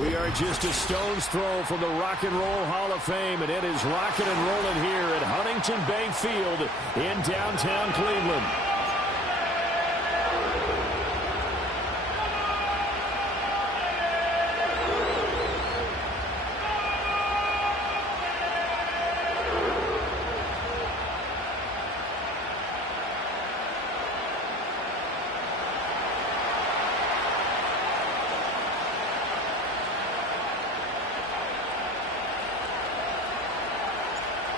We are just a stone's throw from the Rock and Roll Hall of Fame, and it is rocking and rolling here at Huntington Bank Field in downtown Cleveland.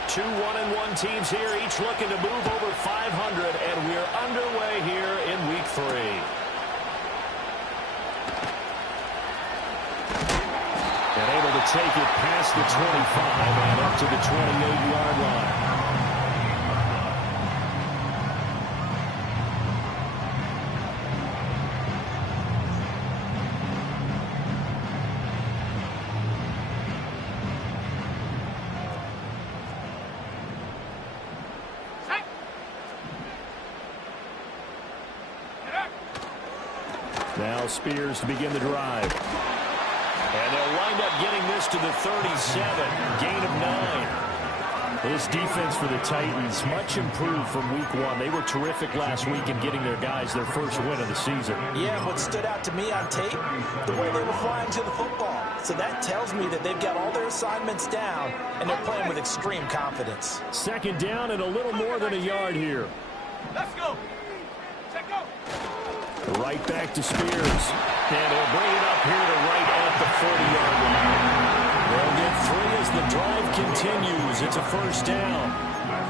Two 1-1 teams here, each looking to move over 500, and we're underway here in Week 3. And able to take it past the 25 and up to the 28-yard line. Now Spears to begin the drive. And they'll wind up getting this to the 37. Gain of 9. This defense for the Titans, much improved from Week 1. They were terrific last week in getting their guys their first win of the season. Yeah, what stood out to me on tape, the way they were flying to the football. So that tells me that they've got all their assignments down, and they're playing with extreme confidence. Second down and a little more than a yard here. Let's go. Check go. Right back to Spears. And he'll bring it up here to right at the 40-yard line. They'll get 3 as the drive continues. It's a first down.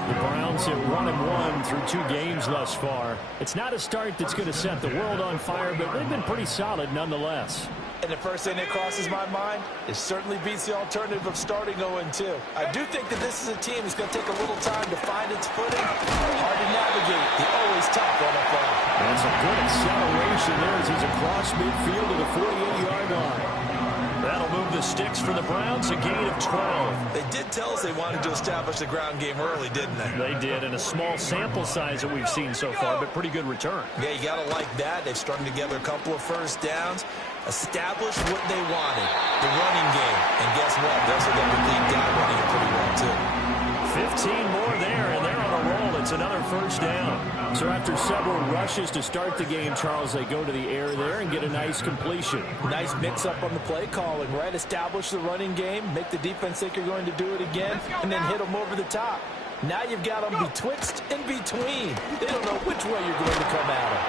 The Browns have 1-1 through 2 games thus far. It's not a start that's going to set the world on fire, but they've been pretty solid nonetheless. And the first thing that crosses my mind is certainly beats the alternative of starting 0-2. I do think that this is a team that's going to take a little time to find its footing. Hard to navigate the always tough NFL. That's a good acceleration there as he's across midfield to the 48-yard line. That'll move the sticks for the Browns, a gain of 12. They did tell us they wanted to establish the ground game early, didn't they? They did, and a small sample size that we've seen so far, but pretty good return. Yeah, you got to like that. They've strung together a couple of first downs, established what they wanted, the running game. And guess what? They also got the lead guy running it pretty well, too. 15 more there, and they're on a roll. It's another first down. So after several rushes to start the game, Charles, they go to the air there and get a nice completion. Nice mix-up on the play calling, right? Establish the running game, make the defense think you're going to do it again, and then hit them over the top. Now you've got them betwixt and between. They don't know which way you're going to come at them.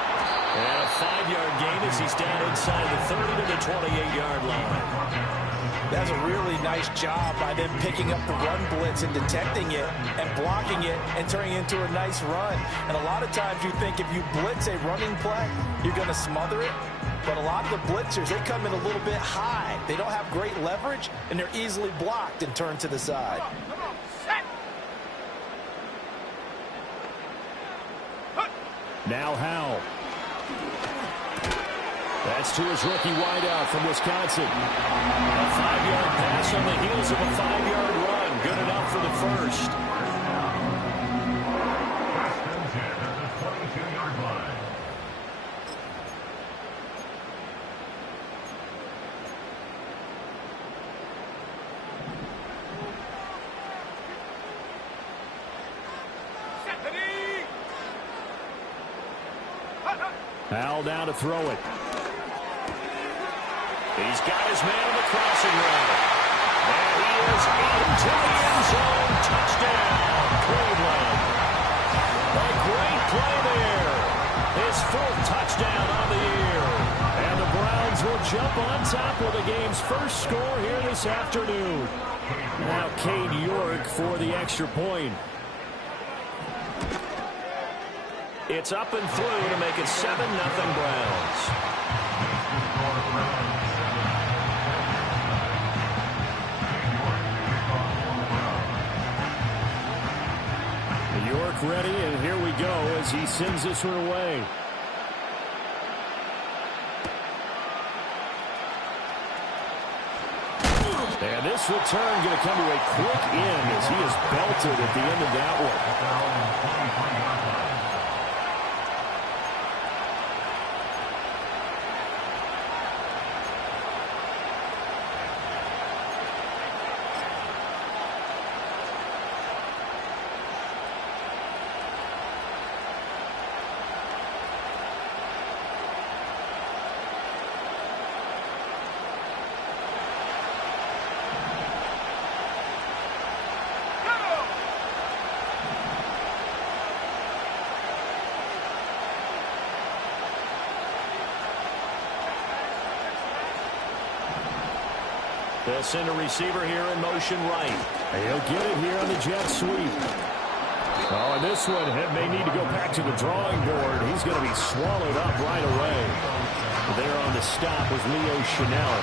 And a 5-yard gain as he's down inside the 30 to the 28-yard line. That's a really nice job by them picking up the run blitz and detecting it and blocking it and turning it into a nice run. And a lot of times you think if you blitz a running play, you're going to smother it. But a lot of the blitzers, they come in a little bit high. They don't have great leverage, and they're easily blocked and turned to the side. Now Howell. That's to his rookie wideout from Wisconsin. A 5-yard pass on the heels of a 5-yard run. Good enough for the first. Howell down to throw it. He's got his man on the crossing route. And he is into the end zone. Touchdown, Cleveland. A great play there. His 4th touchdown on the year. And the Browns will jump on top with the game's first score here this afternoon. Now Cade York for the extra point. It's up and through to make it 7-0 Browns. York ready, and here we go as he sends this one away. And this return going to come to a quick end as he is belted at the end of that one. They'll send a receiver here in motion right. He'll get it here on the jet sweep. Oh, and this one may need to go back to the drawing board. He's going to be swallowed up right away. There on the stop was Leo Chanel.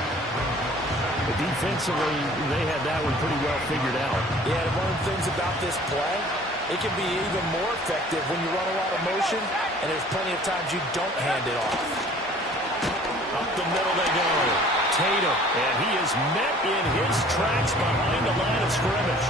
But defensively, they had that one pretty well figured out. Yeah, and one of the things about this play, it can be even more effective when you run a lot of motion, and there's plenty of times you don't hand it off. Up the middle they go. Tatum, and he is met in his tracks behind the line of scrimmage.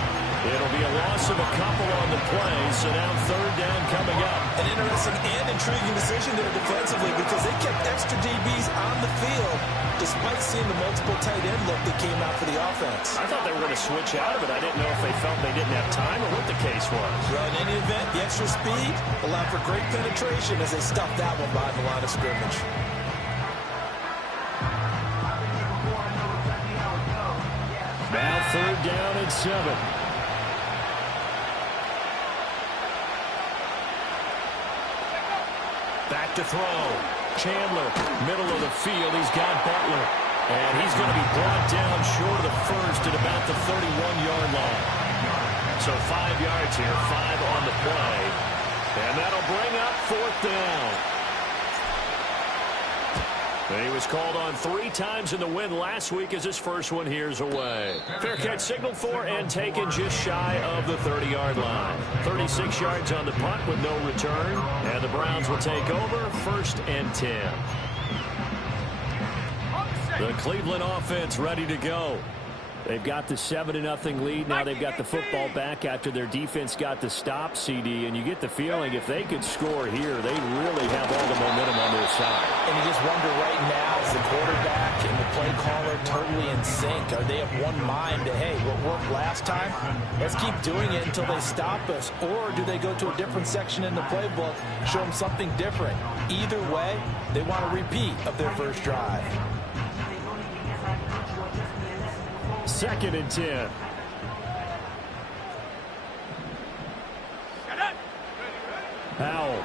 It'll be a loss of a couple on the play, so now third down coming up. An interesting and intriguing decision there defensively because they kept extra DBs on the field despite seeing the multiple tight end look that came out for the offense. I thought they were going to switch out of it. I didn't know if they felt they didn't have time or what the case was. Well, in any event, the extra speed allowed for great penetration as they stuffed that one behind the line of scrimmage. Now third down and 7. Back to throw. Chandler, middle of the field. He's got Butler. And he's going to be brought down short of the first at about the 31-yard line. So 5 yards here, 5 on the play. And that'll bring up fourth down. He was called on 3 times in the win last week as his first one here's away. Fair catch signaled for and taken just shy of the 30-yard line. 36 yards on the punt with no return. And the Browns will take over first and 10. The Cleveland offense ready to go. They've got the 7-0 lead. Now they've got the football back after their defense got the stop, CD. And you get the feeling if they could score here, they really have all the momentum on their side. And you just wonder right now, is the quarterback and the play caller totally in sync? Are they of one mind to, hey, what worked last time, let's keep doing it until they stop us? Or do they go to a different section in the playbook, show them something different? Either way, they want a repeat of their first drive. 2nd and 10. Powell.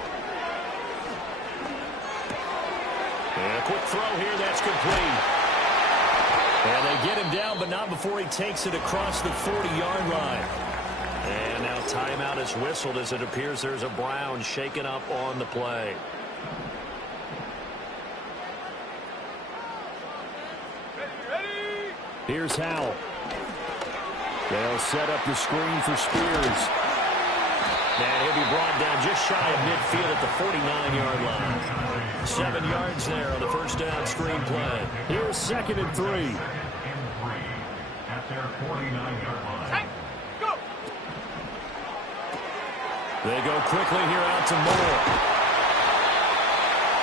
And a quick throw here, that's complete. And they get him down, but not before he takes it across the 40-yard line. And now timeout is whistled as it appears there's a Brown shaken up on the play. Here's Howell. They'll set up the screen for Spears. And he'll be brought down just shy of midfield at the 49-yard line. 7 yards there on the first down screen play. Here's 2nd and 3. At their 49-yard line. Go! They go quickly here out to Moore.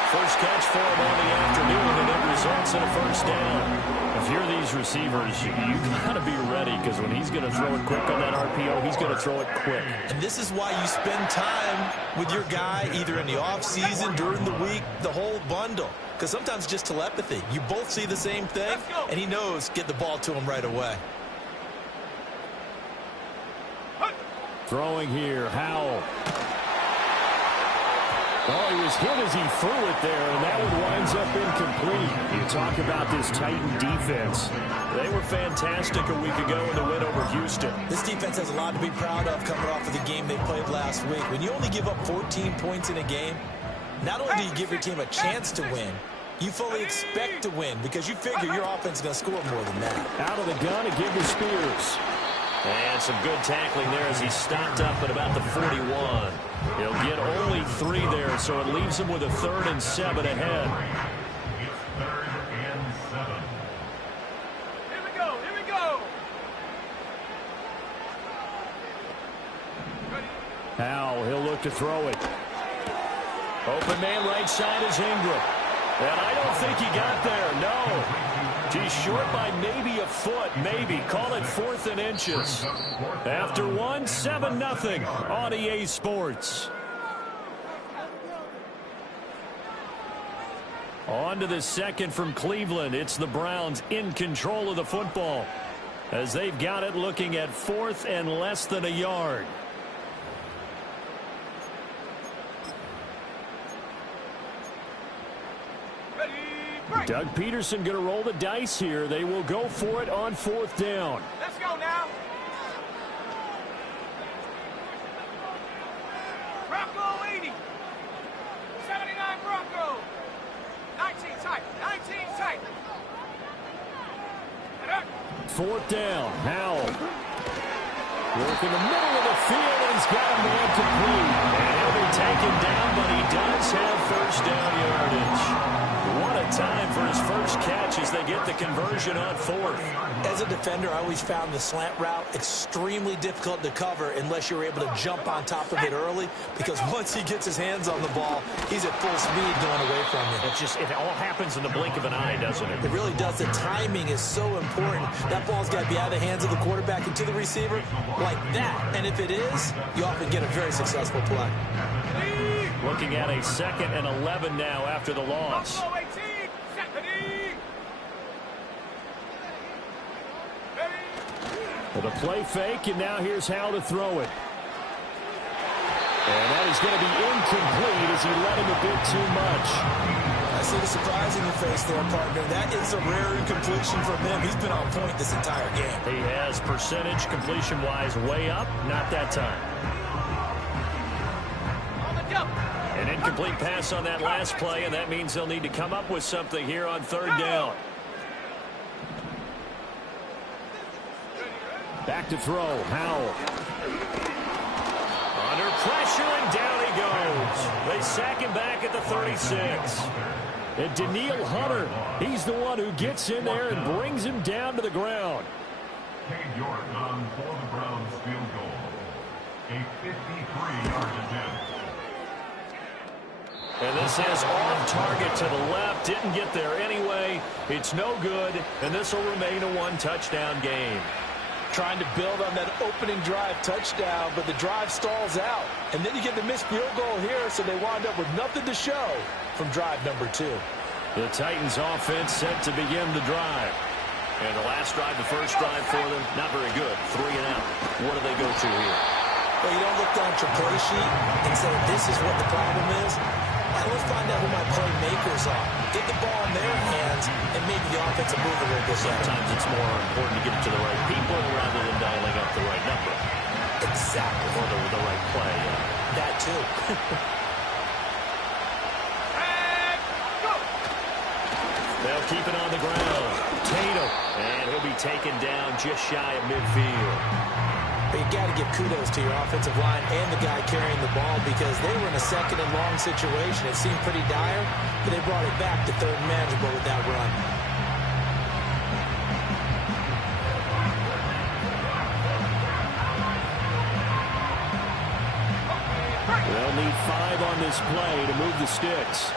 First catch for him on the afternoon, and it results in a first down. If you're these receivers, you got to be ready because when he's going to throw it quick on that RPO, he's going to throw it quick. And this is why you spend time with your guy either in the offseason, during the week, the whole bundle. Because sometimes it's just telepathy. You both see the same thing, and he knows get the ball to him right away. Throwing here, Howell. Oh, he was hit as he threw it there, and that one winds up incomplete. You talk about this Titan defense. They were fantastic a week ago in the win over Houston. This defense has a lot to be proud of coming off of the game they played last week. When you only give up 14 points in a game, not only do you give your team a chance to win, you fully expect to win because you figure your offense is going to score more than that. Out of the gun to give to Spears. And some good tackling there as he stopped up at about the 41. He'll get only 3 there, so it leaves him with a 3rd and 7 ahead. It's 3rd and 7. Here we go, here we go. Howell, he'll look to throw it. Open man right side is Ingram. And I don't think he got there, no. He's short by maybe a foot, maybe. Call it 4th and inches. After one, 7-0 on EA Sports. On to the second from Cleveland. It's the Browns in control of the football as they've got it looking at 4th and less than a yard. Doug Peterson going to roll the dice here. They will go for it on 4th down. Let's go now. Bronco 80. 79 Bronco. 19 tight. 19 tight. 4th down. Howell. Work in the middle of the field, and he's got a man complete. And he'll be taken down, but he does have 1st down yardage. What a time for his first catch as they get the conversion on 4th. As a defender, I always found the slant route extremely difficult to cover unless you're able to jump on top of it early, because once he gets his hands on the ball, he's at full speed going away from you. It all happens in the blink of an eye, doesn't it? It really does. The timing is so important. That ball's got to be out of the hands of the quarterback and to the receiver like that. And if it is, you often get a very successful play. Looking at a 2nd and 11 now after the loss. With a play fake, and now here's how to throw it. And that is going to be incomplete as he let him a bit too much. I see the surprise in your face there, partner. That is a rare incompletion from him. He's been on point this entire game. He has percentage completion-wise way up. Not that time. An incomplete pass on that last play, and that means they'll need to come up with something here on 3rd down. Back to throw. Howell. Under pressure, and down he goes. They sack him back at the 36. And Daniil Hunter, he's the one who gets in there and brings him down to the ground. Cade York on for the Browns field goal. A 53-yard attempt. And this has off target to the left. Didn't get there anyway. It's no good, and this will remain a 1-touchdown game. Trying to build on that opening drive touchdown, but the drive stalls out. And then you get the missed field goal here, so they wind up with nothing to show from drive number 2. The Titans offense set to begin the drive. And the last drive, the first drive for them, not very good. 3 and out. What do they go to here? Well, you don't look down at your play sheet and say, this is what the problem is. Let's find out who my playmakers are. Get the ball in their hands, and maybe the offense will move a little bit. Sometimes it's more important to get it to the right people rather than dialing up the right number. Exactly. Or the right play. That too. They'll keep it on the ground. Tatum. And he'll be taken down just shy of midfield. But you got to give kudos to your offensive line and the guy carrying the ball, because they were in a 2nd and long situation. It seemed pretty dire, but they brought it back to 3rd and manageable with that run. They'll need 5 on this play to move the sticks.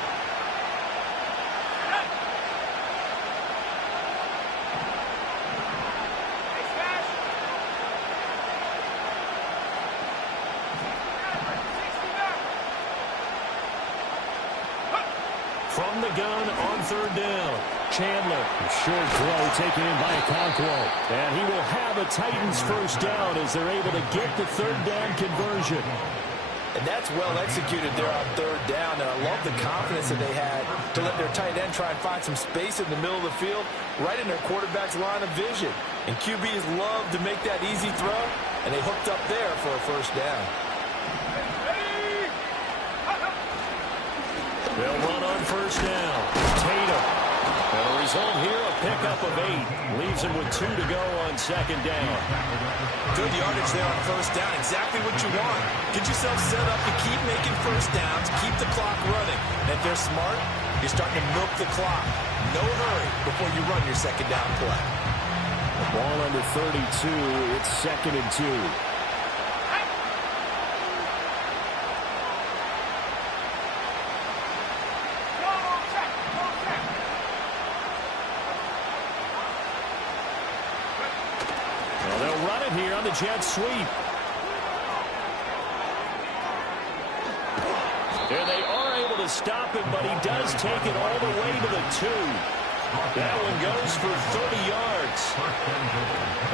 From the gun on 3rd down. Chandler, short throw taken in by Okonkwo. And he will have a Titans 1st down as they're able to get the 3rd down conversion. And that's well executed there on 3rd down. And I love the confidence that they had to let their tight end try and find some space in the middle of the field, right in their quarterback's line of vision. And QBs love to make that easy throw, and they hooked up there for a 1st down. They'll run on 1st down. Tatum. And the result here, a pickup of 8. Leaves him with 2 to go on 2nd down. Good yardage there on 1st down. Exactly what you want. Get yourself set up to keep making 1st downs, keep the clock running. And if they're smart, you're starting to milk the clock. No hurry before you run your 2nd down play. The ball under 32. It's 2nd and 2. Here on the jet sweep. And they are able to stop him, but he does take it all the way to the 2. That one goes for 30 yards.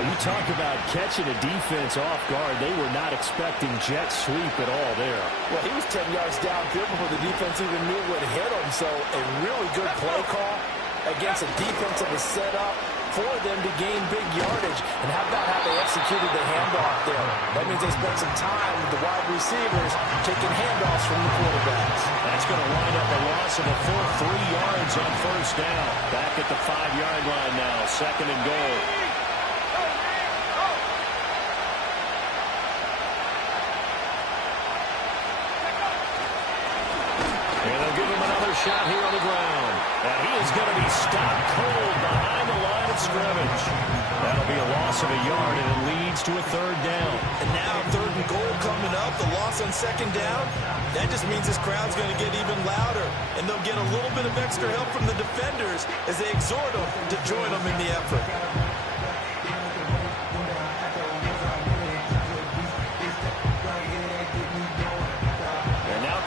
You talk about catching a defense off guard. They were not expecting jet sweep at all there. Well, he was 10 yards downfield before the defense even knew what hit him. So a really good play call. against a defense that was set up for them to gain big yardage. And how about how they executed the handoff there? That means they spent some time with the wide receivers taking handoffs from the quarterbacks. That's going to wind up a loss of a full 3 yards on first down. Back at the 5-yard line now, 2nd and goal. And they'll give him another shot here on the ground. And he is going to be stopped cold behind the line of scrimmage. That'll be a loss of a yard, and it leads to a 3rd down. And now 3rd and goal coming up, the loss on 2nd down. That just means this crowd's going to get even louder. And they'll get a little bit of extra help from the defenders as they exhort them to join them in the effort.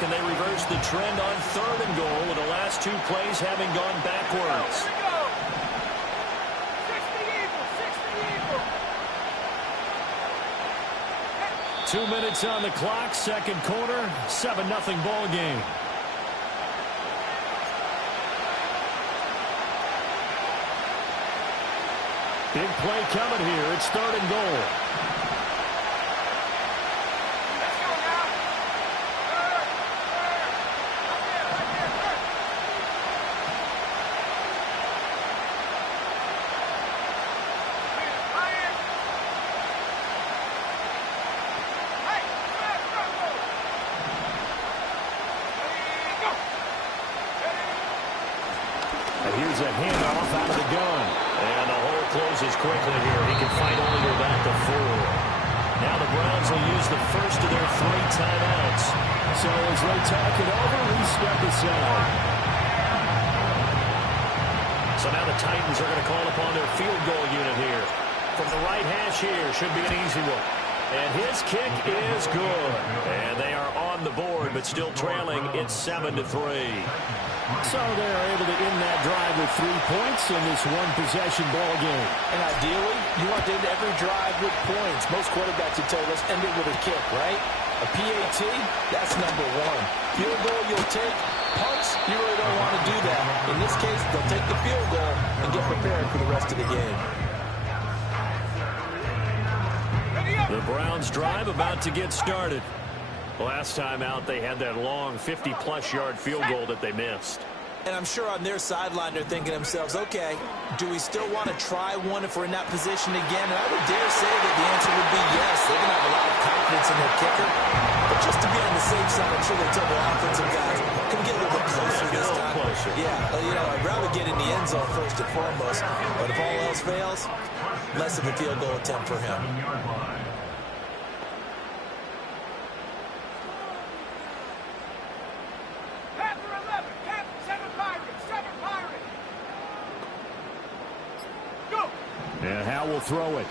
Can they reverse the trend on 3rd and goal with the last 2 plays having gone backwards? 2 minutes on the clock, 2nd quarter, 7-0 ball game. Big play coming here. It's 3rd and goal. Here's a handoff out of the gun. And the hole closes quickly here. He can find only go back to 4. Now the Browns will use the first of their 3 timeouts. So as they talk it over, we step aside. So now the Titans are going to call upon their field goal unit here. From the right hash here, should be an easy one. And his kick is good. And they are on the board, but still trailing. It's 7-3. So they're able to end that drive with 3 points in this one-possession ball game. And ideally, you want to end every drive with points. Most quarterbacks would tell you, let's end it with a kick, right? A PAT, that's number 1. Field goal you'll take. Punts, you really don't want to do that. In this case, they'll take the field goal and get prepared for the rest of the game. The Browns drive about to get started. Last time out, they had that long 50-plus yard field goal that they missed. And I'm sure on their sideline, they're thinking to themselves, okay, do we still want to try one if we're in that position again? And I would dare say that the answer would be yes. They're going to have a lot of confidence in their kicker. But just to be on the safe side, I'm sure they tell their offensive guys, come get a little bit closer this time. Yeah, you know, I'd rather get in the end zone first and foremost. But if all else fails, less of a field goal attempt for him. And Howe will throw it.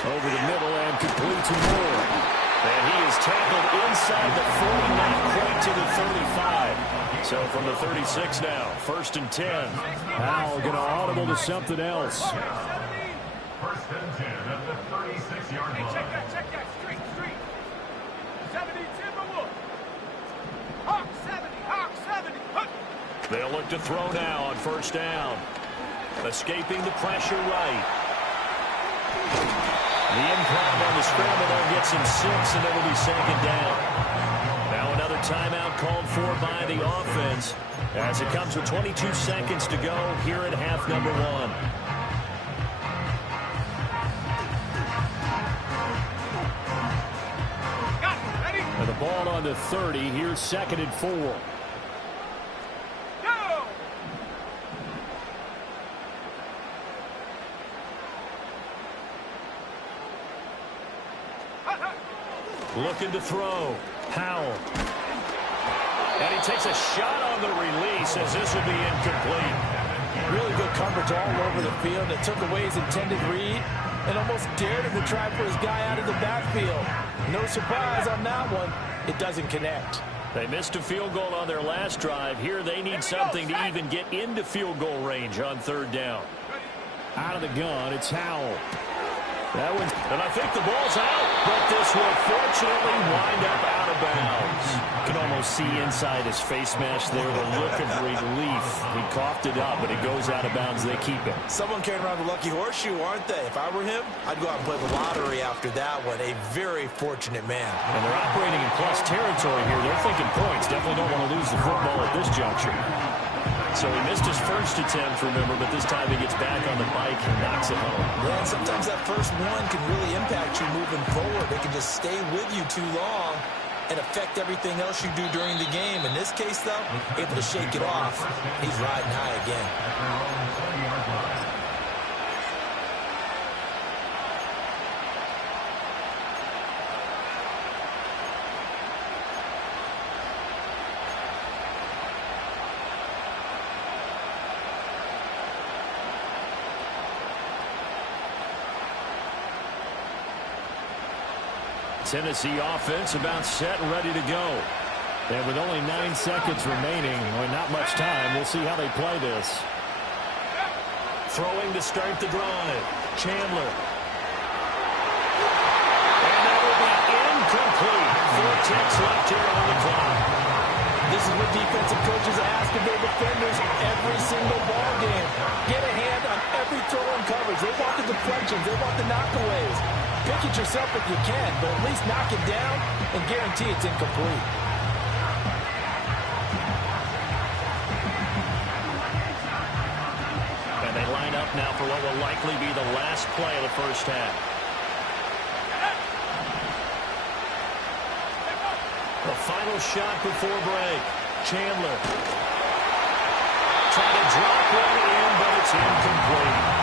Over the middle and complete to Moore. And he is tackled inside the 40, not quite to the 35. So from the 36 now, 1st and 10. Howe going to audible to something else. 1st and 10 at the 36-yard line. Check that. Street. 70, Timberwolf. Hawk 70. They'll look to throw now on 1st down. Escaping the pressure right. The improv on the scramble there gets him 6, and it'll be 2nd down. Now another timeout called for by the offense as it comes with 22 seconds to go here at half number 1. And the ball on the 30. Here's 2nd and 4. Looking to throw. Howell. And he takes a shot on the release as this will be incomplete. Really good coverage all over the field. It took away his intended read and almost dared him to try for his guy out of the backfield. No surprise on that one. It doesn't connect. They missed a field goal on their last drive. Here they need something to even get into field goal range on 3rd down. Out of the gun, it's Howell. That one's, and I think the ball's out. But this will fortunately wind up out of bounds. You can almost see inside his face mesh there the look of relief. He coughed it up, but it goes out of bounds. They keep it. Someone carrying around the lucky horseshoe, aren't they? If I were him, I'd go out and play the lottery after that one. A very fortunate man. And they're operating in plus territory here. They're thinking points. Definitely don't want to lose the football at this juncture. So he missed his first attempt, remember, but this time he gets back on the bike and knocks it home. Yeah, and sometimes that first one can really impact you moving forward. They can just stay with you too long and affect everything else you do during the game. In this case, though, able to shake it off. He's riding high again. Tennessee offense about set and ready to go. And with only 9 seconds remaining, well, not much time, we'll see how they play this. Throwing to start the drive. Chandler. And that will be incomplete. 4 ticks left here on the clock. This is what defensive coaches ask of their defenders every single ball game. Get a hand on every throw and coverage. They want the deflections. They want the knockaways. Pick it yourself if you can, but at least knock it down and guarantee it's incomplete. And they line up now for what will likely be the last play of the first half. The final shot before break. Chandler. Trying to drop one in, but it's incomplete.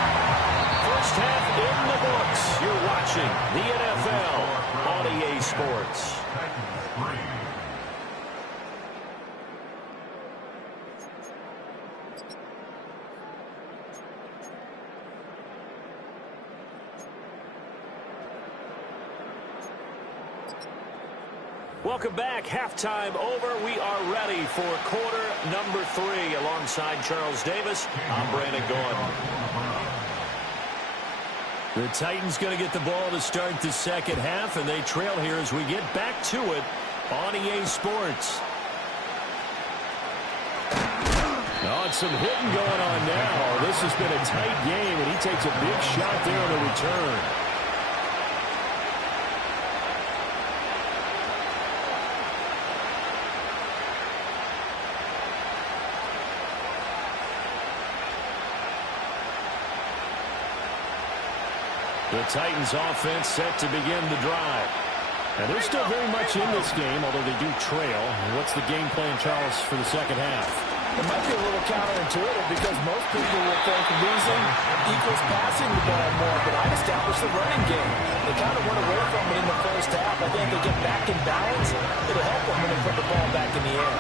First half in the books. You're watching the NFL on EA Sports. Welcome back. Halftime over. We are ready for quarter number 3. Alongside Charles Davis, I'm Brandon Gordon. The Titans going to get the ball to start the second half, and they trail here as we get back to it on EA Sports. Oh, and some hitting going on now. This has been a tight game, and he takes a big shot there on the return. The Titans offense set to begin the drive. And they're still very much in this game, although they do trail. What's the game plan, Charles, for the second half? It might be a little counterintuitive because most people will think losing equals passing the ball more, but I'd establish the running game. They kind of went away from it in the first half. I think they get back in balance. It'll help them when they put the ball back in the air.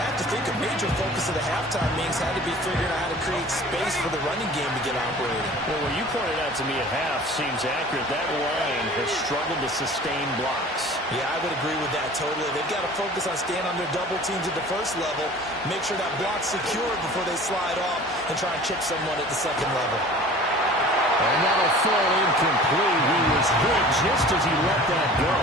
I have to think a major focus of the halftime meetings had to be figuring out how to create space for the running game to get operating. Well, what you pointed out to me at half seems accurate. That line has struggled to sustain blocks. Yeah, I would agree with that totally. They've got to focus on staying on their double teams at the first level, make sure that block's secured before they slide off and try and chip someone at the second level. And that'll fall incomplete. He was hit just as he let that go.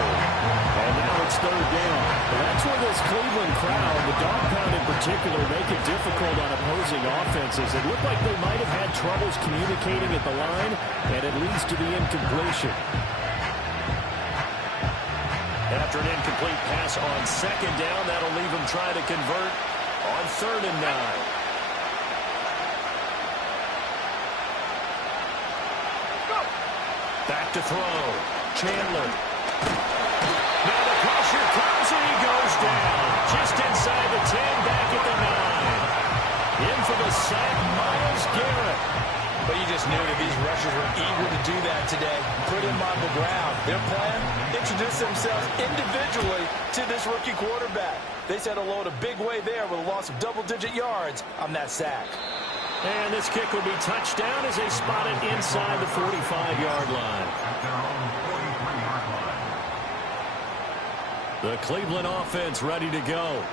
And now it's third down. Well, that's where this Cleveland crowd, the dog pound in particular, make it difficult on opposing offenses. It looked like they might have had troubles communicating at the line, and it leads to the incompletion. After an incomplete pass on second down, that'll leave him trying to convert on 3rd and 9. Back to throw. Chandler. Now the pressure comes and he goes down. Just inside the 10, back at the 9. In for the sack, Myles Garrett. But you just knew that these rushers were eager to do that today. Put him on the ground. Their plan, introduce themselves individually to this rookie quarterback. They said hello in a big way there with a loss of double-digit yards on that sack. And this kick will be touched down as they spot it inside the 45-yard line. The Cleveland offense ready to go.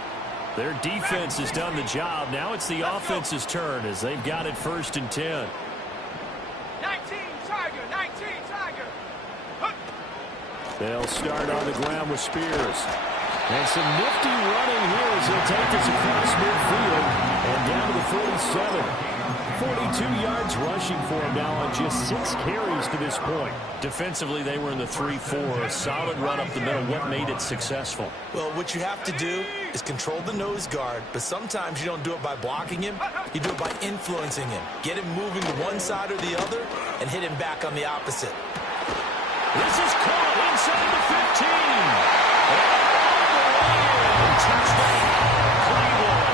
Their defense has done the job. Now it's the offense's turn as they've got it 1st and 10. 19 Tiger, 19 Tiger. They'll start on the ground with Spears. And some nifty running here as he'll take this across midfield and down to the 47. 42 yards rushing for him now on just 6 carries to this point. Defensively, they were in the 3-4. A solid run up the middle. What made it successful? Well, what you have to do is control the nose guard, but sometimes you don't do it by blocking him. You do it by influencing him. Get him moving to one side or the other and hit him back on the opposite. This is caught inside the 15. And touchdown, Cleveland.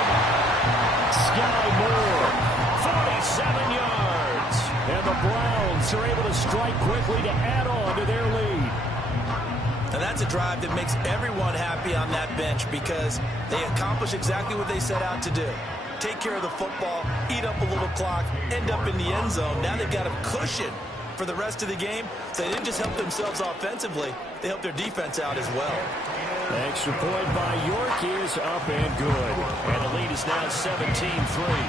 Sky Moore, 47 yards. And the Browns are able to strike quickly to add on to their lead. And that's a drive that makes everyone happy on that bench because they accomplish exactly what they set out to do. Take care of the football, eat up a little clock, end up in the end zone. Now they've got a cushion for the rest of the game. So they didn't just help themselves offensively, they helped their defense out as well. Extra point by York is up and good. And the lead is now 17-3.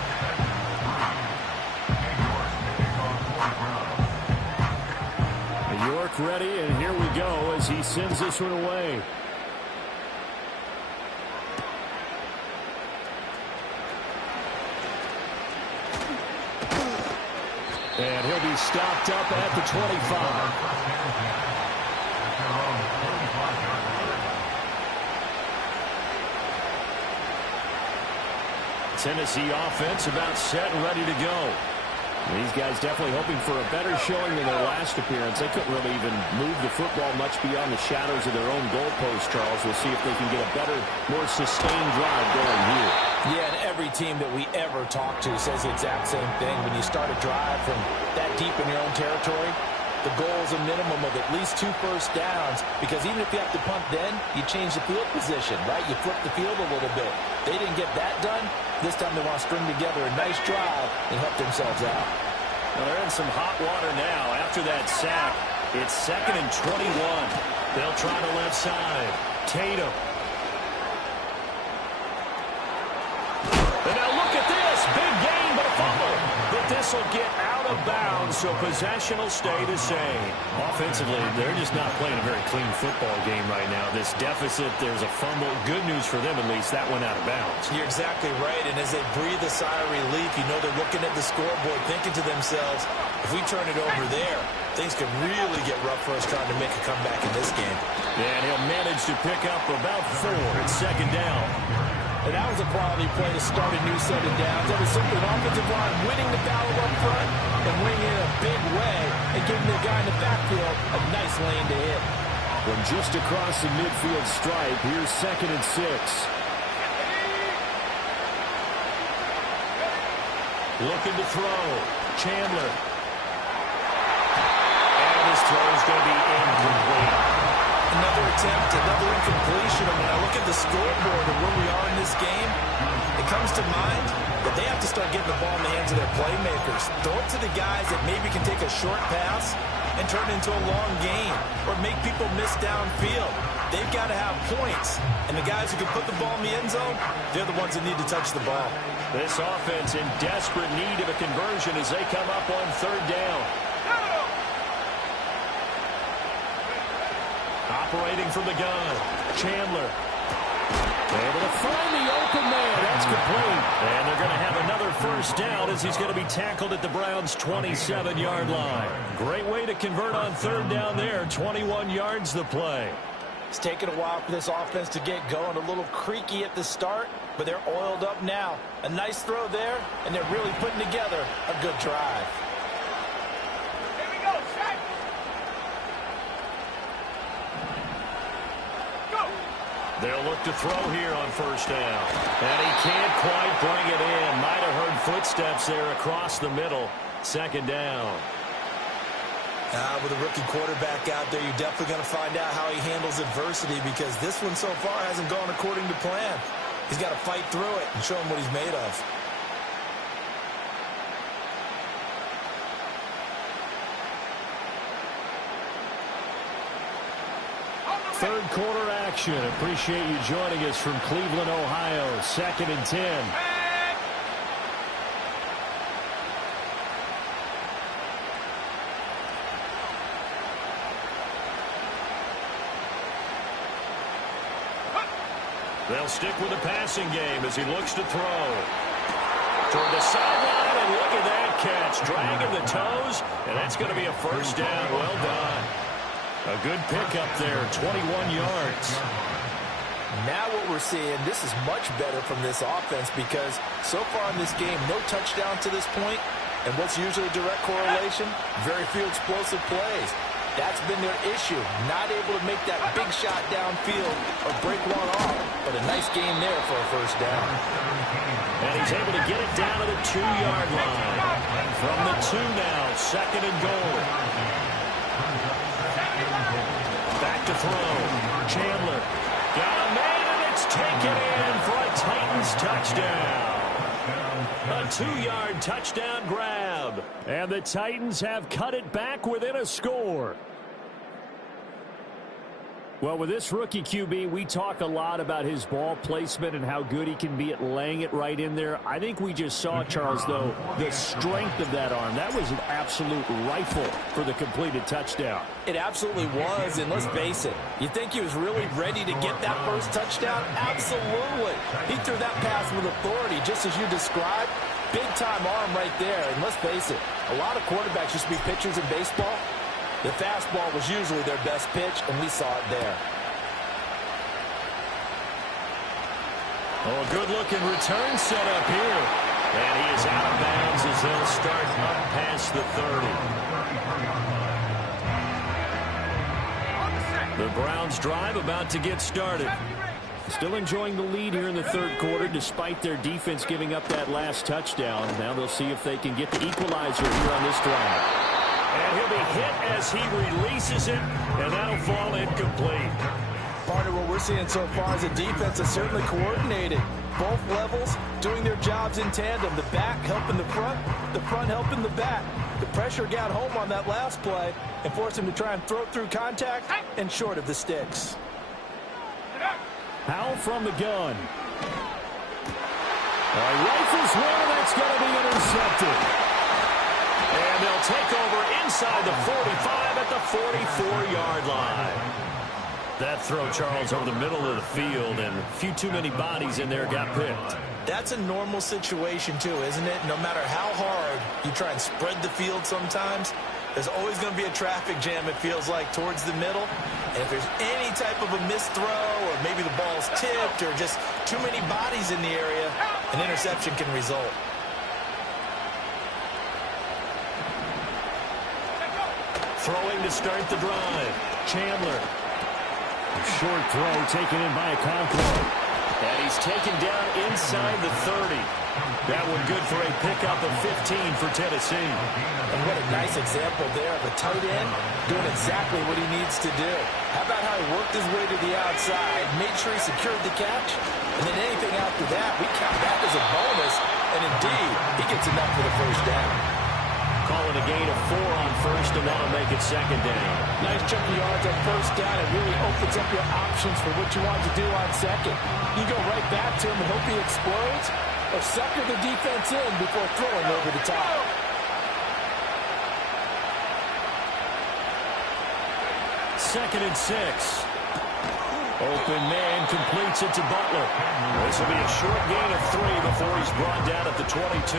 York ready, and here we go as he sends this one away. And he'll be stopped up at the 25. Tennessee offense about set and ready to go. These guys definitely hoping for a better showing than their last appearance. They couldn't really even move the football much beyond the shadows of their own goalpost, Charles. We'll see if they can get a better, more sustained drive going here. Yeah, and every team that we ever talk to says the exact same thing. When you start a drive from that deep in your own territory, the goal is a minimum of at least 2 first downs, because even if you have to punt then, you change the field position, right? You flip the field a little bit. They didn't get that done. This time they want to string together a nice drive and help themselves out. Well, they're in some hot water now. After that sack, it's 2nd and 21. They'll try the left side. Tatum. And now look at this. Big gain, but a fumble. But this will get out of bounds, so possession will stay the same. Offensively, they're just not playing a very clean football game right now. This deficit, there's a fumble. Good news for them, at least. That went out of bounds. You're exactly right, and as they breathe a sigh of relief, you know they're looking at the scoreboard, thinking to themselves, if we turn it over there, things could really get rough for us trying to make a comeback in this game. And he'll manage to pick up about 4. It's 2nd down. And that was a quality play to start a new set of downs. That was simply an offensive line winning the battle up front and winning in a big way and giving the guy in the backfield a nice lane to hit. From just across the midfield stripe, here's 2nd and 6. Looking to throw. Chandler. And his throw is going to be incomplete. Another attempt, another incompletion. And when I look at the scoreboard and where we are in this game, it comes to mind that they have to start getting the ball in the hands of their playmakers. Throw it to the guys that maybe can take a short pass and turn it into a long gain or make people miss downfield. They've got to have points. And the guys who can put the ball in the end zone, they're the ones that need to touch the ball. This offense in desperate need of a conversion as they come up on 3rd down. Operating from the gun, Chandler. Able to find the open man. That's complete. And they're going to have another first down as he's going to be tackled at the Browns' 27-yard line. Great way to convert on 3rd down there. 21 yards the play. It's taken a while for this offense to get going. A little creaky at the start, but they're oiled up now. A nice throw there, and they're really putting together a good drive. They'll look to throw here on 1st down. And he can't quite bring it in. Might have heard footsteps there across the middle. 2nd down. With a rookie quarterback out there, you're definitely going to find out how he handles adversity, because this one so far hasn't gone according to plan. He's got to fight through it and show him what he's made of. 3rd quarter action. Appreciate you joining us from Cleveland, Ohio. 2nd and 10. They'll stick with the passing game as he looks to throw. Toward the sideline, and look at that catch. Dragging the toes, and that's going to be a first down. Well done. A good pickup there, 21 yards. Now what we're seeing, this is much better from this offense because so far in this game, no touchdown to this point. And what's usually a direct correlation? Very few explosive plays. That's been their issue. Not able to make that big shot downfield or break one off. But a nice game there for a first down. And he's able to get it down to the 2-yard line. From the 2 now, second and goal. Back to throw. Chandler. Got a man, and it's taken in for a Titans touchdown. A 2-yard touchdown grab. And the Titans have cut it back within a score. Well, with this rookie QB, we talk a lot about his ball placement and how good he can be at laying it right in there. I think we just saw, Charles, though, the strength of that arm. That was an absolute rifle for the completed touchdown. It absolutely was, and let's face it, you think he was really ready to get that first touchdown? Absolutely. He threw that pass with authority, just as you described. Big-time arm right there, and let's face it, a lot of quarterbacks used to be pitchers in baseball. The fastball was usually their best pitch, and we saw it there. Oh, a good-looking return set up here. And he is out of bounds as they'll start up past the 30. The Browns drive about to get started. Still enjoying the lead here in the third quarter despite their defense giving up that last touchdown. Now they'll see if they can get the equalizer here on this drive. And he'll be hit as he releases it, and that'll fall incomplete. Part of what we're seeing so far is the defense is certainly coordinated. Both levels doing their jobs in tandem. The back helping the front helping the back. The pressure got home on that last play and forced him to try and throw through contact and short of the sticks. Howell from the gun. Rifles one, and that's going to be intercepted. And they'll take over inside the 45 at the 44-yard line. That throw, Charles, over the middle of the field, and a few too many bodies in there got picked. That's a normal situation, too, isn't it? No matter how hard you try and spread the field sometimes, there's always going to be a traffic jam, it feels like, towards the middle. And if there's any type of a missed throw or maybe the ball's tipped or just too many bodies in the area, an interception can result. Throwing to start the drive. Chandler. Short throw taken in by Okonkwo. And he's taken down inside the 30. That one good for a pickup of 15 for Tennessee. And what a nice example there of a tight end doing exactly what he needs to do. How about how he worked his way to the outside, made sure he secured the catch, and then anything after that, we count that as a bonus, and indeed, he gets enough for the first down. Calling a gain of 4 on first, and that'll make it second down. Nice chunk of yards on first down. It really opens up your options for what you want to do on second. You go right back to him and hope he explodes, or sucker the defense in before throwing over the top. Second and 6. Open man completes it to Butler. This will be a short gain of 3 before he's brought down at the 22.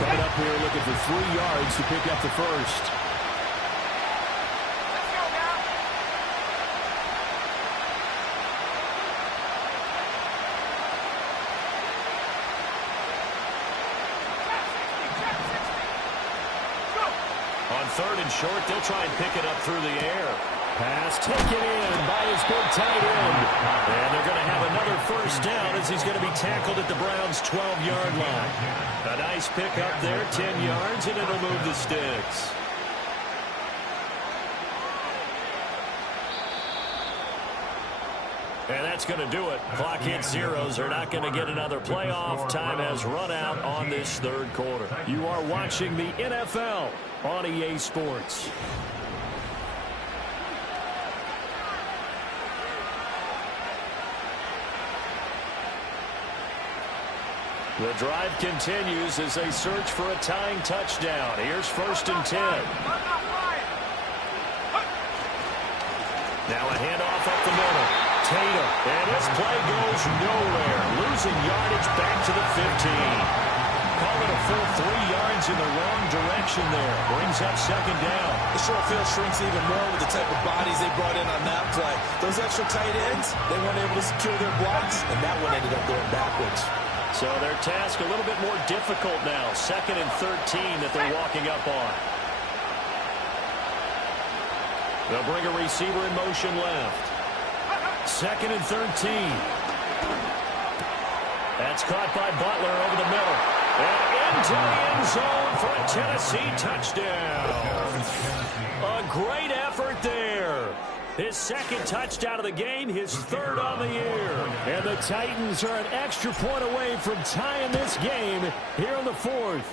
Coming up here looking for 3 yards to pick up the first. On third and short, they'll try and pick it up through the air. Pass taken in by his big tight end. And they're going to have another first down as he's going to be tackled at the Browns' 12-yard line. A nice pick up there, 10 yards, and it'll move the sticks. And that's going to do it. Clock hits zeros. They're not going to get another playoff. Time has run out on this third quarter. You are watching the NFL on EA Sports. The drive continues as they search for a tying touchdown. Here's 1st and 10. Now a handoff up the middle. Tatum. And this play goes nowhere. Losing yardage back to the 15. Call it a full 3 yards in the wrong direction there. Brings up 2nd down. The short field shrinks even more with the type of bodies they brought in on that play. Those extra tight ends, they weren't able to secure their blocks, and that one ended up going backwards. So their task a little bit more difficult now. 2nd and 13 that they're walking up on. They'll bring a receiver in motion left. 2nd and 13. That's caught by Butler over the middle. And into the end zone for a Tennessee touchdown. A great effort there. His 2nd touchdown of the game, his 3rd on the year. And the Titans are an extra point away from tying this game here in the 4th.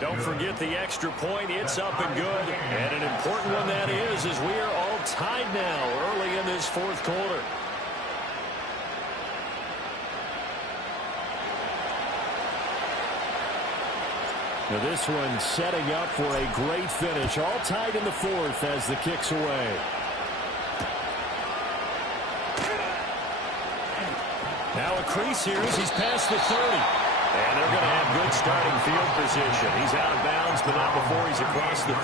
Don't forget the extra point. It's up and good. And an important one that is, as we are all tied now early in this 4th quarter. Now this one setting up for a great finish. All tied in the 4th as the kick's away. Now a crease here as he's past the 30. And they're going to have good starting field position. He's out of bounds, but not before he's across the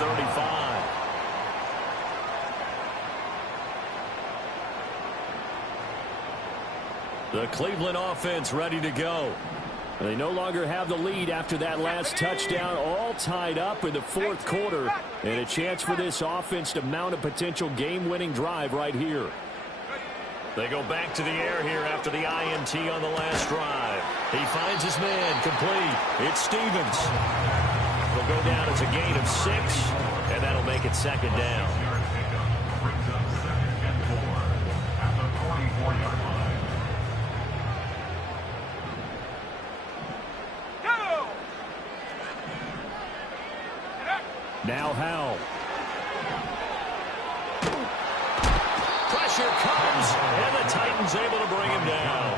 35. The Cleveland offense ready to go. They no longer have the lead after that last touchdown, all tied up in the 4th quarter. And a chance for this offense to mount a potential game-winning drive right here. They go back to the air here after the INT on the last drive. He finds his man complete. It's Stevens. It'll go down as a gain of 6, and that'll make it 2nd down. Brings up 2nd and 4 at the 44-yard line. Now Howell. Pressure comes, and the Titans able to bring him down.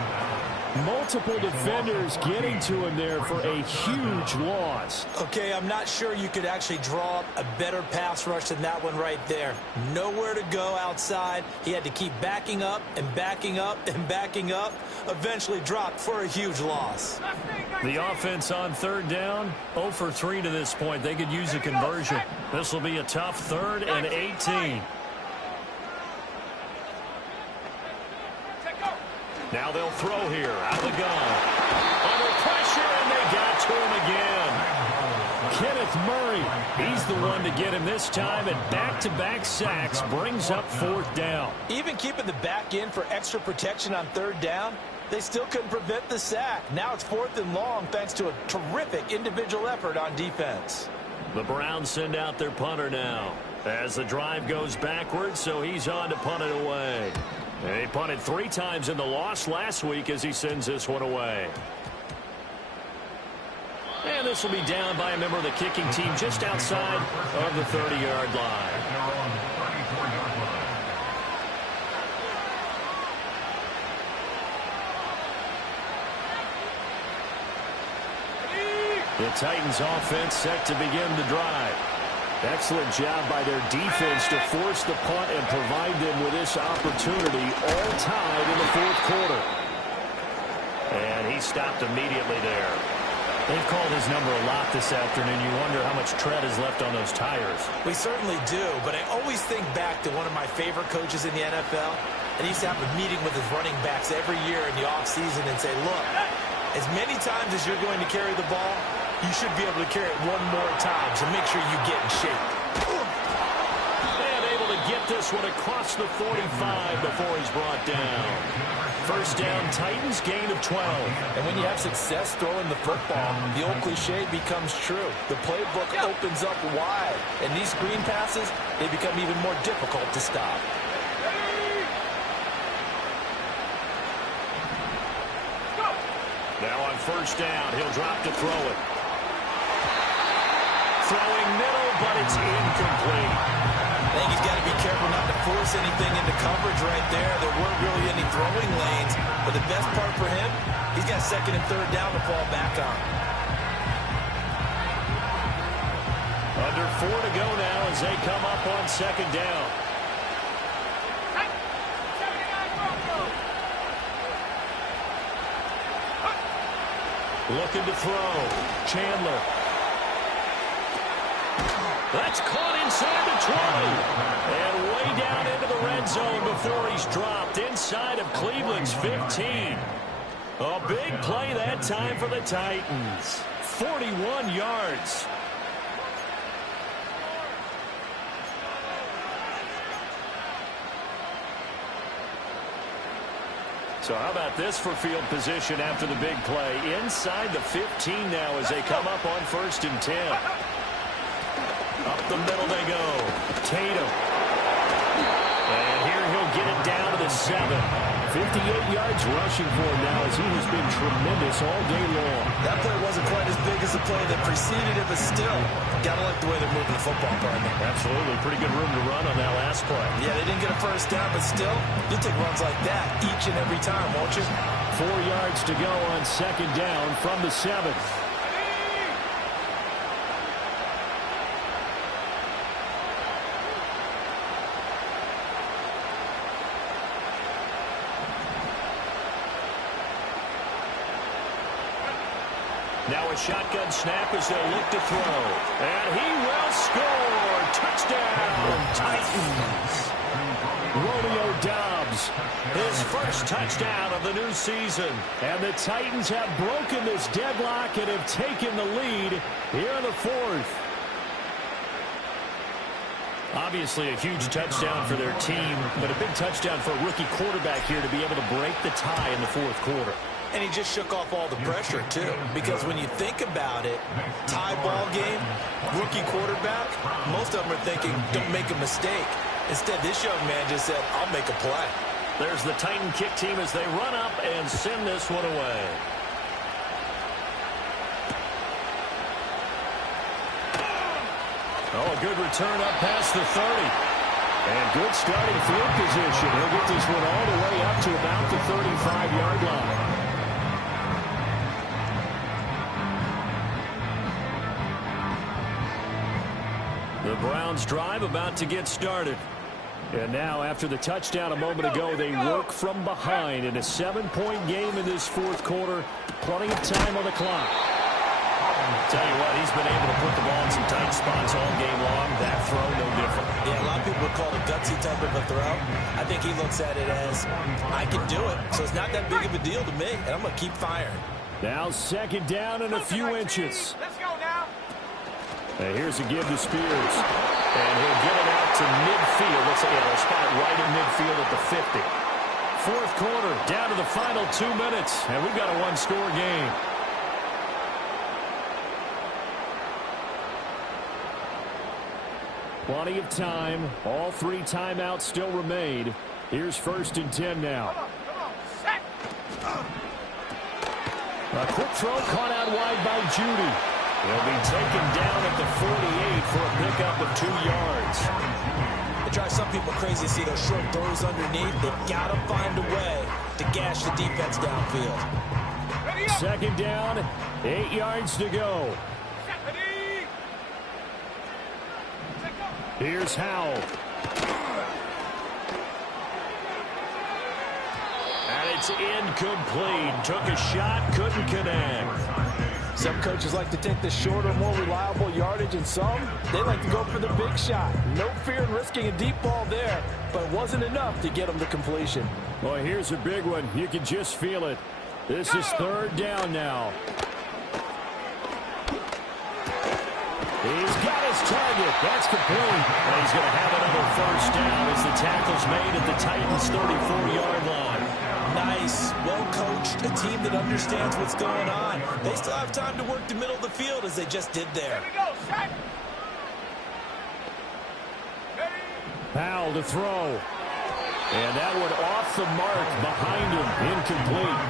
Multiple defenders getting to him there for a huge loss. Okay, I'm not sure you could actually draw up a better pass rush than that one right there. Nowhere to go outside. He had to keep backing up and backing up and backing up. Eventually dropped for a huge loss. The offense on 3rd down, 0 for 3 to this point. They could use a conversion. This will be a tough 3rd and 18. Now they'll throw here out of the gun. Under pressure, and they got to him again. Kenneth Murray, he's the one to get him this time, and back-to-back sacks brings up 4th down. Even keeping the back in for extra protection on 3rd down, they still couldn't prevent the sack. Now it's 4th and long thanks to a terrific individual effort on defense. The Browns send out their punter now as the drive goes backwards, so he's on to punt it away. And he punted 3 times in the loss last week as he sends this one away. And this will be down by a member of the kicking team just outside of the 30-yard line. The Titans offense set to begin the drive. Excellent job by their defense to force the punt and provide them with this opportunity, all tied in the 4th quarter. And he stopped immediately there. They've called his number a lot this afternoon. You wonder how much tread is left on those tires. We certainly do, but I always think back to one of my favorite coaches in the NFL. And he used to have a meeting with his running backs every year in the offseason and say, look, as many times as you're going to carry the ball, you should be able to carry it one more time, so make sure you get in shape. And able to get this one across the 45 before he's brought down. 1st down, Titans, gain of 12. And when you have success throwing the football, the old cliche becomes true. The playbook opens up wide, and these screen passes, they become even more difficult to stop. Now on 1st down, he'll drop to throw it. Throwing middle, but it's incomplete. I think he's got to be careful not to force anything into coverage right there. There weren't really any throwing lanes. But the best part for him, he's got second and third down to fall back on. Under 4 to go now as they come up on second down. Looking to throw. Chandler. That's caught inside the 20. And way down into the red zone before he's dropped inside of Cleveland's 15. A big play that time for the Titans. 41 yards. So how about this for field position after the big play? Inside the 15 now as they come up on 1st and 10. Up the middle they go. Tatum. And here he'll get it down to the 7. 58 yards rushing for him now as he has been tremendous all day long. That play wasn't quite as big as the play that preceded it, but still, gotta like the way they're moving the football, partner. Absolutely. Pretty good room to run on that last play. Yeah, they didn't get a first down, but still, you'll take runs like that each and every time, won't you? 4 yards to go on second down from the 7. Now a shotgun snap as they'll look to throw. And he will score. Touchdown, Titans. Romeo Doubs, his first touchdown of the new season. And the Titans have broken this deadlock and have taken the lead here in the 4th. Obviously a huge touchdown for their team, but a big touchdown for a rookie quarterback here to be able to break the tie in the 4th quarter. And he just shook off all the pressure, too. Because when you think about it, tie ball game, rookie quarterback, most of them are thinking, don't make a mistake. Instead, this young man just said, I'll make a play. There's the Titan kick team as they run up and send this one away. Oh, a good return up past the 30. And good starting field position. He'll get this one all the way up to about the 35-yard line. The Browns drive about to get started. And now, after the touchdown a moment ago, they work from behind in a 7-point game in this 4th quarter. Plenty of time on the clock. Tell you what, he's been able to put the ball in some tight spots all game long. That throw, no different. Yeah, a lot of people would call it a gutsy type of a throw. I think he looks at it as, I can do it. So it's not that big of a deal to me, and I'm going to keep firing. Now second down and a few inches. Let's go now. And here's a give to Spears. And he'll get it out to midfield. Looks like he'll spot it right in midfield at the 50. 4th quarter, down to the final 2 minutes. And we've got a one-score game. Plenty of time. All 3 timeouts still remain. Here's 1st and 10 now. Come on, set. A quick throw caught out wide by Judy. He'll be taken down at the 48 for a pickup of 2 yards. It drives some people crazy to see those short throws underneath. They've got to find a way to gash the defense downfield. Second down, 8 yards to go. Here's Howell. And it's incomplete. Took a shot, couldn't connect. Some coaches like to take the shorter, more reliable yardage, and some, they like to go for the big shot. No fear in risking a deep ball there, but it wasn't enough to get them to completion. Boy, here's a big one. You can just feel it. This is 3rd down now. He's got his target. That's complete. And he's going to have another 1st down as the tackle's made at the Titans' 34-yard line. Nice, well-coached, a team that understands what's going on. They still have time to work the middle of the field as they just did there. Here we go, set. Powell to throw. And that one off the mark behind him. Incomplete.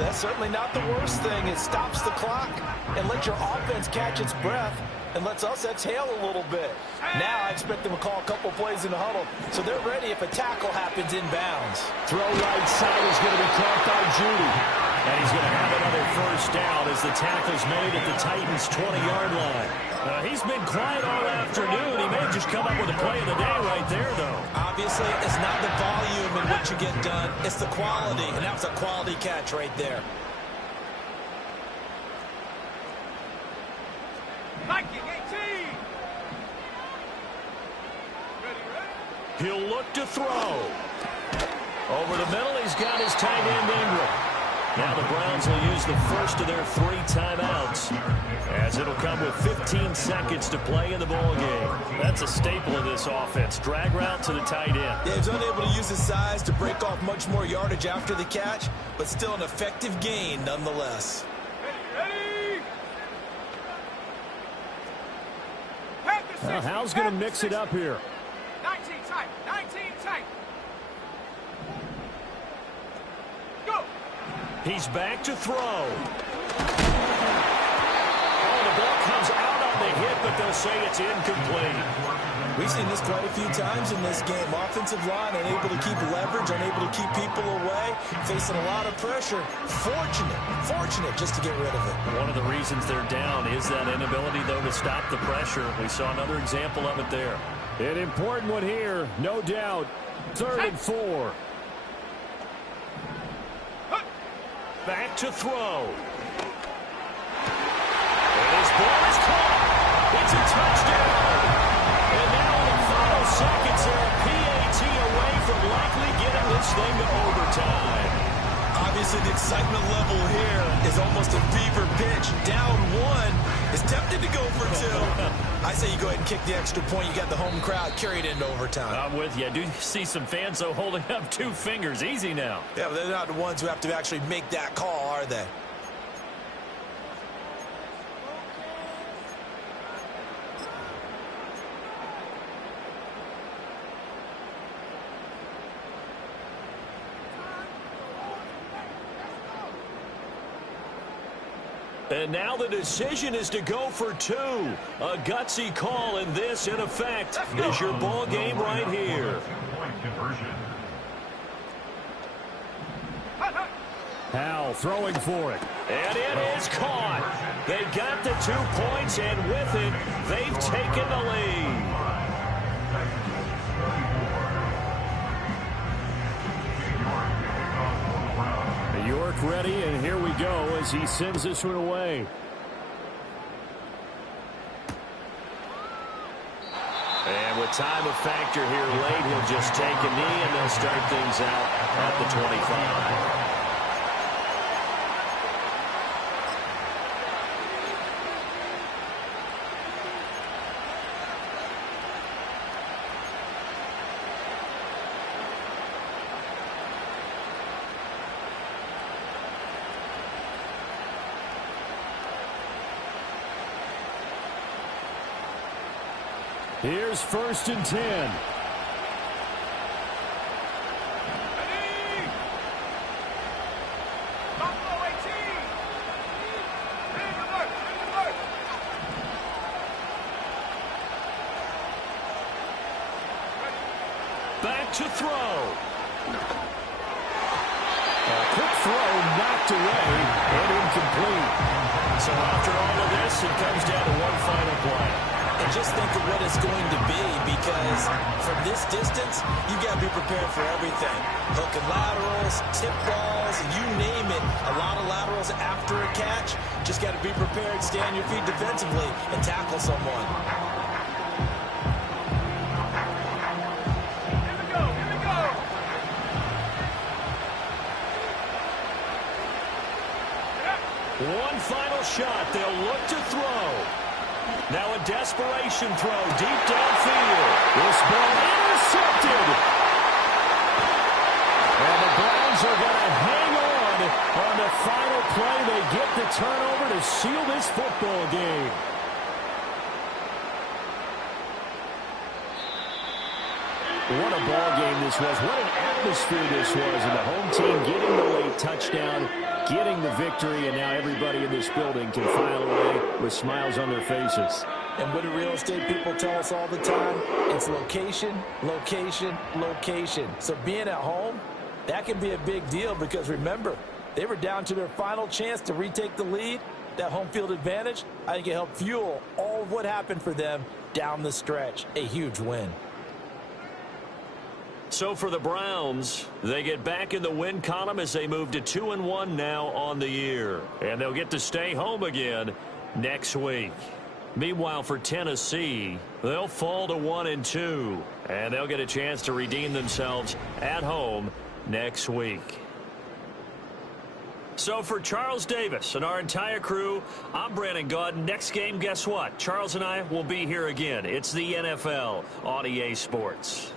That's certainly not the worst thing. It stops the clock and lets your offense catch its breath. and lets us exhale a little bit. Now I expect them to call a couple plays in the huddle, so they're ready if a tackle happens inbounds. Throw right side is going to be caught by Judy. And he's going to have another first down as the tackle's made at the Titans' 20-yard line. He's been quiet all afternoon. He may have just come up with a play of the day right there, though. Obviously, it's not the volume in what you get done. It's the quality, and that was a quality catch right there. Viking 18. He'll look to throw. Over the middle, he's got his tight end Ingram. Now the Browns will use the first of their 3 timeouts, as it'll come with 15 seconds to play in the ballgame. That's a staple of this offense. Drag route to the tight end. Yeah, he's unable to use his size to break off much more yardage after the catch, but still an effective gain nonetheless. Ready. Well, Hal's going to mix it up here. 19 tight. 19 tight. Go. He's back to throw. Oh, the ball comes out on the hit, but they'll say it's incomplete. We've seen this quite a few times in this game. Offensive line unable to keep leverage, unable to keep people away, facing a lot of pressure. Fortunate just to get rid of it. One of the reasons they're down is that inability, though, to stop the pressure. We saw another example of it there. An important one here, no doubt. 3rd and 4. Back to throw. And his ball is caught. It's a touchdown. And now in the final seconds, they're a PAT away from likely getting this thing to overtime. Obviously, the excitement level here is almost a fever pitch. Down 1 is tempted to go for 2. I say you go ahead and kick the extra point. You got the home crowd carried into overtime. I'm with you. I do see some fans, though, holding up 2 fingers. Easy now. Yeah, but they're not the ones who have to actually make that call, are they? And now the decision is to go for 2. A gutsy call, and this, in effect, is your ball game right here. Hal throwing for it. And it is caught. They got the 2 points, and with it, they've taken the lead. York ready, and here we go as he sends this one away. And with time a factor here late, he'll just take a knee, and they'll start things out at the 25. Here's 1st and 10. Ready. Buffalo 18. Big alert. Back to throw. A quick throw knocked away and incomplete. So after all of this, it comes down to one final play. And just think of what it's going to be, because from this distance, you got to be prepared for everything. Hook and laterals, tip balls, you name it. A lot of laterals after a catch. Just got to be prepared, stay on your feet defensively, and tackle someone. Here we go. One final shot. They'll look to throw. Now a desperation throw deep downfield. This ball intercepted. And the Browns are going to hang on the final play. They get the turnover to seal this football game. What a ball game this was. What an atmosphere this was. And the home team getting the late touchdown, getting the victory, and now everybody in this building can file away with smiles on their faces. And what do real estate people tell us all the time? It's location, location, location. So being at home, that can be a big deal because remember, they were down to their final chance to retake the lead. That home field advantage, I think it helped fuel all of what happened for them down the stretch. A huge win. So for the Browns, they get back in the win column as they move to 2-1 now on the year. And they'll get to stay home again next week. Meanwhile, for Tennessee, they'll fall to 1-2. And they'll get a chance to redeem themselves at home next week. So for Charles Davis and our entire crew, I'm Brandon Gaudin. Next game, guess what? Charles and I will be here again. It's the NFL on EA Sports.